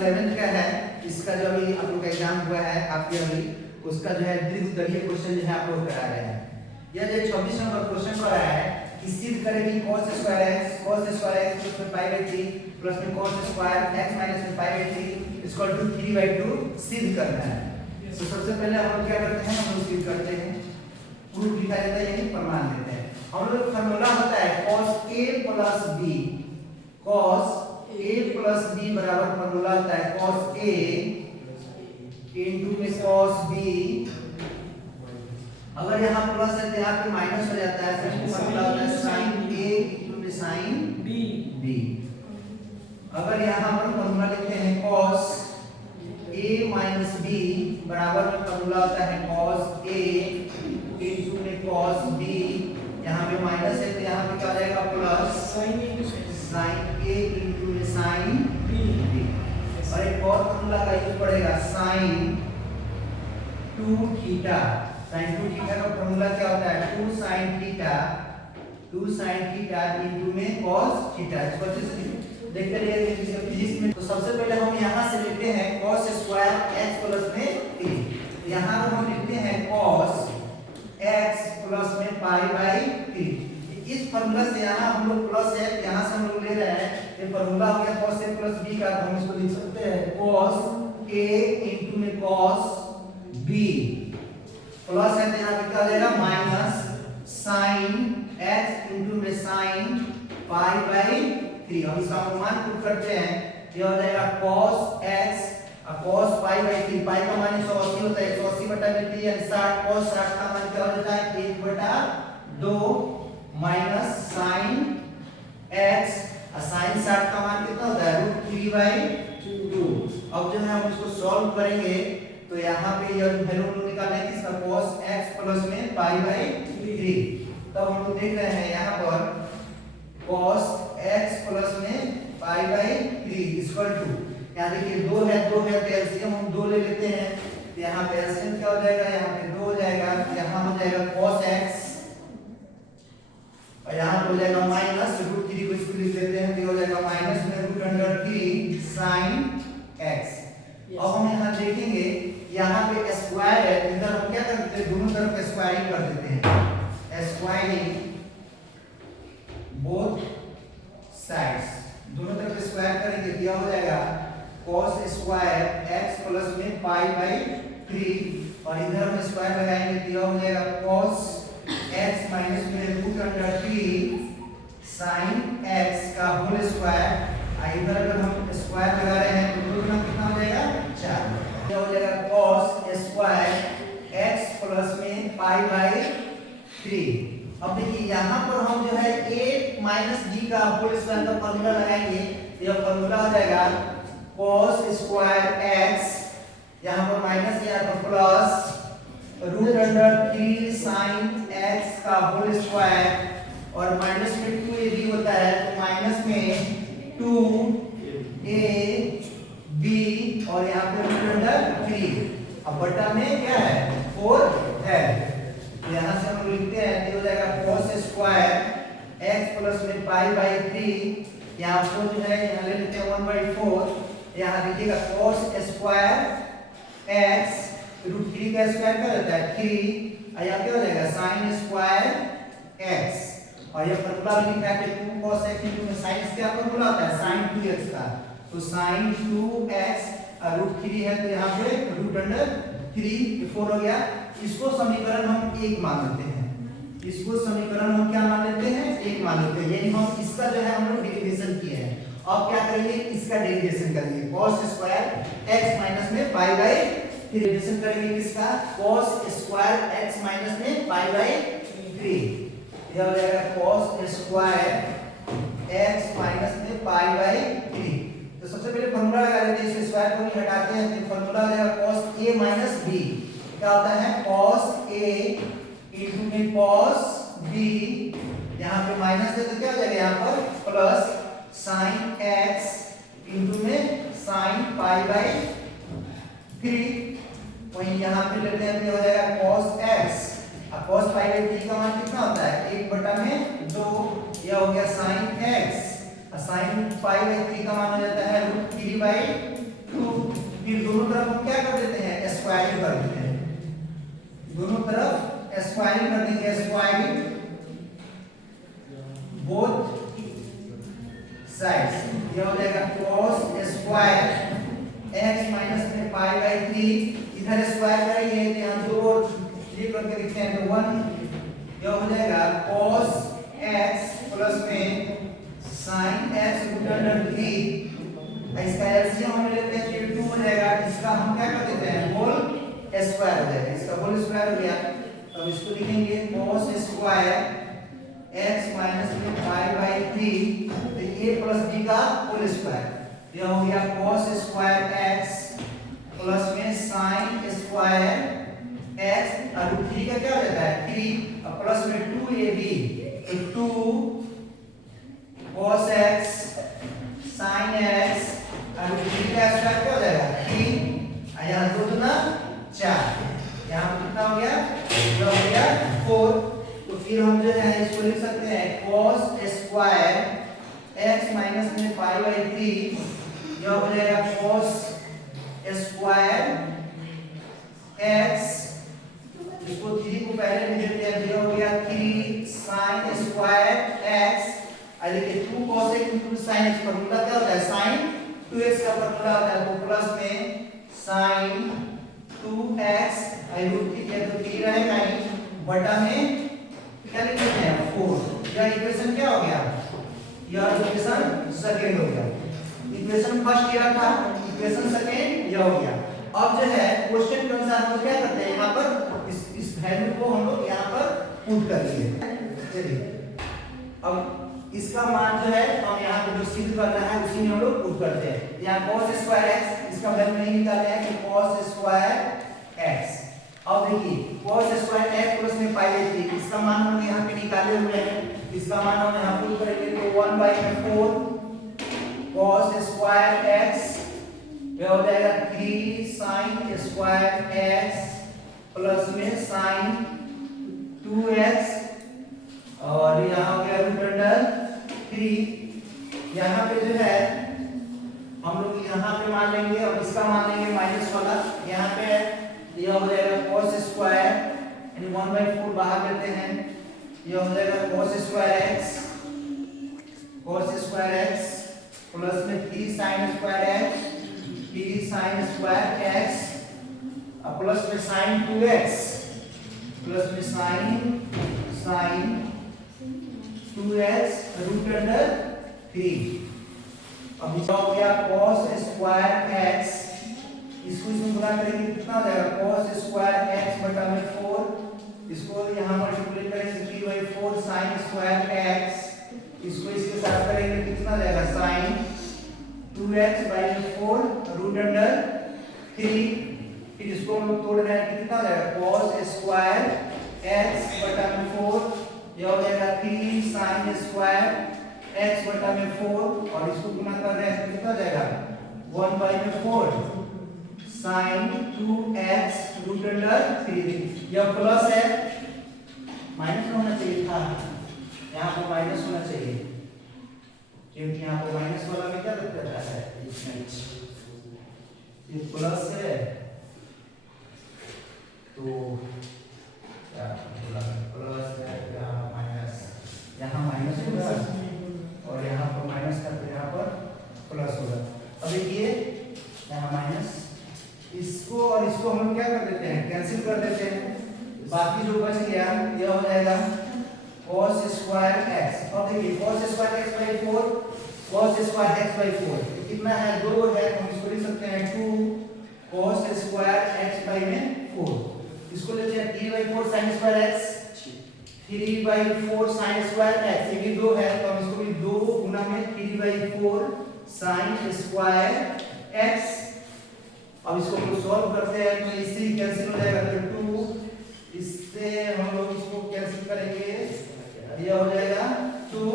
11th का है, इसका जो अभी आप लोग का एग्जाम हुआ है आपके अभी, उसका जो है द्विघातीय क्वेश्चन जो है आप लोग करा रहे हैं। यह जो 26 नंबर क्वेश्चन करा है कि सिद्ध करें कि cos स्क्वायर x प्लस में पाई बाई 3 प्लस में cos स्क्वायर x माइनस में पाई बाई 3 इक्वल टू 3/2 सिद्ध करना है। तो सबसे पहले हम लोग क्या करते हैं, हम लोग सिद्ध करते हैं, प्रूफ लिखा जाता है यानी प्रमाण देते हैं। हम लोग का फार्मूला होता है cos a plus b, cos a plus b बराबर फार्मूला होता है cos a इनटू में cos b, अगर यहाँ प्लस है तो यहाँ पे माइनस हो जाता है, तो फार्मूला होता है sin a इनटू में sin b। अगर यहाँ पर फार्मूला लिखते हैं cos a माइनस b बराबर में फार्मूला होता है cos a इनटू में cos b, यहाँ पे माइनस है तो यहाँ पे क्या आ जाएगा प्लस sin a इनटू में sin b। और एक और फार्मूला का यूज पड़ेगा sin 2 थीटा, sin 2 थीटा का फार्मूला क्या होता है 2 sin थीटा इनटू में cos थीटा। इसको अच्छे से देखते रहिए फिजिक्स में। तो सबसे पहले हम यहाँ से लिखते हैं cos स्क्वायर x प्लस में 3, यहाँ हम लिखते हैं cos x प्लस में पाई बाई 3। इस फार्मूला से यहाँ हम लोग प्लस है, यहाँ से हम लोग ले रहे हैं, ये फार्मूला हो गया cos a प्लस b का, तो हम इसको लिख सकते हैं cos a इनटू में cos b प्लस है तो यहाँ पे क्या हो जाएगा माइनस sin x इनटू में sin पाई बाई 3। अब इसका अनुमान प्रूफ करते हैं, ये हो जाएगा cos x cos pi by 3, पाई का मान 180 होता है, 180 बटा में 3 यानी 60, cos 60 का मान क्या हो जाता है 1/2 माइनस sin x, sin 60 का मान कितना होता है √3/2। अब जो है हम इसको सॉल्व करेंगे तो यहाँ पे ये वैल्यू हम लोग निकालना है किसका cos x प्लस में पाई बाई 3। तब हम लोग देख रहे हैं यहाँ पर cos x प्लस में पाई बाई 3 इक्वल टू, यहाँ देखिए 2 है तो एलसीएम हम 2 ले लेते हैं, तो यहाँ पे एलसीएम क्या हो जाएगा, यहाँ पे 2 हो जाएगा, यहाँ हो जाएगा cos x और यहाँ हो जाएगा माइनस √3 को इसको लिख लेते हैं, तो हो जाएगा माइनस में √3 sin x। अब हम यहाँ देखेंगे यहाँ पे स्क्वायर है, इधर हम क्या करते हैं दोनों तरफ स्क्वायरिंग कर देते हैं, स्क्वायरिंग बोथ साइड्स, दोनों तरफ स्क्वायर करेंगे तो हो जाएगा cos स्क्वायर x प्लस में पाई बाई 3 और इधर हम स्क्वायर लगाएंगे तो हो जाएगा cos x माइनस में √3 sin x का होल स्क्वायर। इधर अगर हम स्क्वायर लगा रहे हैं तो दोनों में कितना हो जाएगा 4, ये हो जाएगा cos स्क्वायर x प्लस में पाई बाई 3। अब देखिए यहाँ पर हम जो है a माइनस d का होल स्क्वायर का फार्मूला लगाएंगे, यह फार्मूला हो जाएगा cos स्क्वायर x, यहाँ पर माइनस यहाँ पर प्लस √3 sin x का होल स्क्वायर और माइनस में 2ab होता है तो माइनस में 2ab और यहाँ पे √3, अब बटा में क्या है 4 है, यहाँ से हम लिखते हैं तो हो जाएगा cos स्क्वायर x प्लस में पाई बाई 3, यहाँ पर जो है यहाँ ले लेते हैं 1/4, यहाँ देखिएगा cos स्क्वायर x √3 का स्क्वायर क्या होता है 3 और यहाँ क्या हो जाएगा sin स्क्वायर x और ये फार्मूला लिखा है कि 2 cos x इनटू में sin क्या फार्मूला होता है sin 2x का, तो sin 2x √3 है तो यहाँ पे √3 4 हो गया। इसको समीकरण हम 1 मान लेते हैं, इसको समीकरण हम क्या मान लेते हैं 1 मान लेते हैं, यानी हम इसका जो है हम लोग डेरिवेशन किए हैं। अब क्या करेंगे इसका डेरिवेशन करेंगे cos स्क्वायर x माइनस में पाई बाई 3, डेरिवेशन करेंगे किसका cos स्क्वायर x माइनस में पाई बाई 3, यह हो जाएगा cos स्क्वायर x माइनस में पाई बाई 3। तो सबसे पहले फार्मूला लगा देते हैं, इस स्क्वायर को भी हटाते हैं तो फार्मूला हो जाएगा cos a माइनस b, क्या होता है cos a इनटू में cos b, यहाँ पे माइनस है तो क्या हो जाएगा यहाँ पर प्लस sin x इनटू में sin पाई बाई 3, वहीं यहाँ पे लेते हैं तो हो जाएगा cos x, अब cos पाई बाई 3 का मान कितना होता है 1/2, यह हो गया sin x, sin pi by 3 का मान हो जाता है √3/2 2, फिर दोनों तरफ हम क्या कर देते हैं, स्क्वायरिंग कर देते हैं, दोनों तरफ स्क्वायरिंग कर देंगे, स्क्वायरिंग बोथ साइड्स, ये हो जाएगा cos स्क्वायर x माइनस में पाई बाई 3, इधर स्क्वायर करेंगे तो यहाँ 2 और 3 करके लिखते हैं तो 1, ये हो जाएगा cos x प्लस में sin x रूट अंडर 3, इसका एलसीएम हम लेते हैं तो 2 हो जाएगा, इसका हम क्या कर देते हैं होल स्क्वायर हो जाएगा, इसका होल स्क्वायर हो गया, तो इसको लिखेंगे cos स्क्वायर x माइनस में पाई बाई 3, तो a प्लस b का होल स्क्वायर, यह हो गया cos स्क्वायर x प्लस में sin स्क्वायर x और रूट 3 का क्या हो जाता है 3 और प्लस में 2ab, तो 2 cos x sin x और रूट 3 का स्क्वायर क्या हो जाएगा 3 और यहाँ 2 दूना 4, यहाँ कितना हो गया, यह हो गया 4, तो फिर हम जो है इसको लिख सकते हैं cos स्क्वायर x माइनस में पाई बाई 3, यह हो जाएगा cos स्क्वायर x, इसको 3 को पहले लिख देते हैं, यह हो गया 3 sin स्क्वायर x, और देखिए 2 cos x into sin x formula क्या होता है sin 2x का फॉर्मूला होता है, तो प्लस में sin 2x और रूट 3 है तो 3 रहेगा नहीं, बटा में क्या लिख देते हैं 4, यह इक्वेशन क्या हो गया, यह इक्वेशन सेकंड हो गया, इक्वेशन फर्स्ट यह था, इक्वेशन सेकंड यह हो गया। अब जो है क्वेश्चन के अनुसार हम क्या करते हैं, यहाँ पर इस वैल्यू को हम लोग यहाँ पर पुट कर लिए, चलिए अब इसका मान जो है हम यहाँ पे जो सिद्ध करना है उसी में हम लोग पुट करते हैं, यहाँ cos स्क्वायर x इसका वैल्यू नहीं निकालते हैं कि cos स्क्वायर x, अब देखिए cos स्क्वायर x प्लस में पाई बाई 3, इसका मान हम यहाँ पे निकाले हुए हैं, इसका मान हम यहाँ पुट करेंगे तो 1/4 cos स्क्वायर x, यह हो जाएगा 3 sin स्क्वायर x प्लस में sin 2x, और यहाँ हो गया रूट अंडर 3, यहाँ पे जो है हम लोग यहाँ पे मान लेंगे और इसका मान लेंगे माइनस वाला, यहाँ पे यह हो जाएगा cos स्क्वायर यानी 1/4 बाहर लेते हैं, यह हो जाएगा cos स्क्वायर x प्लस में 3 sin square x, 3 sin square x और प्लस में sin 2x, प्लस में sin 2x रूट अंडर 3, अब ये हो गया cos स्क्वायर x, इसको इसमें गुणा करेंगे कितना हो जाएगा cos स्क्वायर x बटा में 4, इसको यहाँ मल्टीप्लाई करेंगे 3/4 sin स्क्वायर x, इसको इसके साथ करेंगे कितना हो जाएगा sin 2x/4 रूट अंडर 3, फिर इसको हम लोग तोड़ रहे हैं कितना हो जाएगा cos स्क्वायर x बटा में 4, यह हो जाएगा 3 sin स्क्वायर x बटा में 4 और इसको गुणा कर रहे हैं तो कितना हो जाएगा 1/4 sin 2x रूट अंडर 3, यह प्लस है, माइनस होना चाहिए था, यहाँ पर माइनस होना चाहिए क्योंकि यहाँ पर माइनस वाला में क्या लग जाता है, ये प्लस है तो क्या प्लस है, यहाँ माइनस होगा और यहाँ पर माइनस का तो यहाँ पर प्लस होगा, अब देखिए यहाँ माइनस, इसको और इसको हम क्या कर देते हैं कैंसिल कर देते हैं, बाकी जो बच गया यह हो जाएगा cos स्क्वायर x, अब देखिए cos square x/4 cos square x/4 कितना है 2 है, हम इसको लिख सकते हैं 2 cos स्क्वायर x/4, इसको लेते हैं 3/4 sin square x, 3/4 sin square x, ये भी 2 है तो हम इसको भी 2 गुना में 3/4 sin स्क्वायर x, अब इसको हम लोग सॉल्व करते हैं तो इससे कैंसिल हो जाएगा, तो 2 इससे हम लोग इसको कैंसिल करेंगे, यह हो जाएगा 2,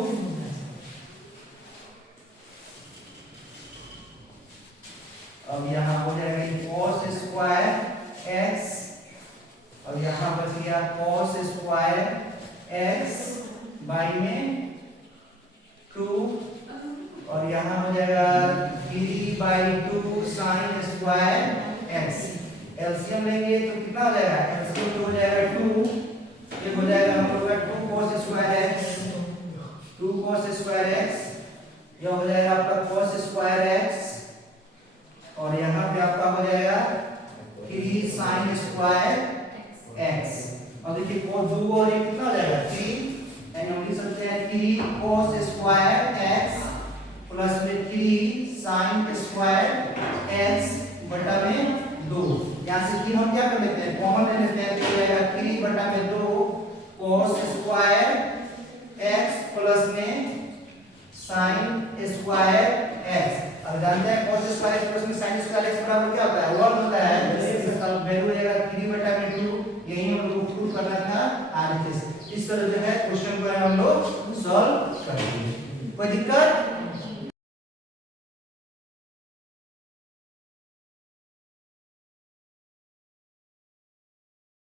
अब यहाँ हो जाएगा cos स्क्वायर x और यहाँ बच गया cos स्क्वायर x बाई में 2 और यहाँ हो जाएगा 3/2 sin एलसीएम लेंगे तो कितना हो जाएगा, एलसीएम तो हो जाएगा 2, ये हो जाएगा हम लोग का 2 cos square x, 2 cos square x, यह हो जाएगा आपका cos स्क्वायर x, और यहाँ पे आपका हो जाएगा 3 sin स्क्वायर x, और देखिए cos 2 और ये कितना हो जाएगा 3, एंड हम लिख सकते हैं 3 cos स्क्वायर x प्लस में 3 sin स्क्वायर x बटा में 2, यहाँ से 3 हम क्या कर लेते हैं, कॉमन ले लेते हैं, तो हो जाएगा 3 बटा में 2 cos स्क्वायर x प्लस में sin स्क्वायर x। अब जानते हैं cos स्क्वायर x प्लस में sin स्क्वायर x बराबर क्या होता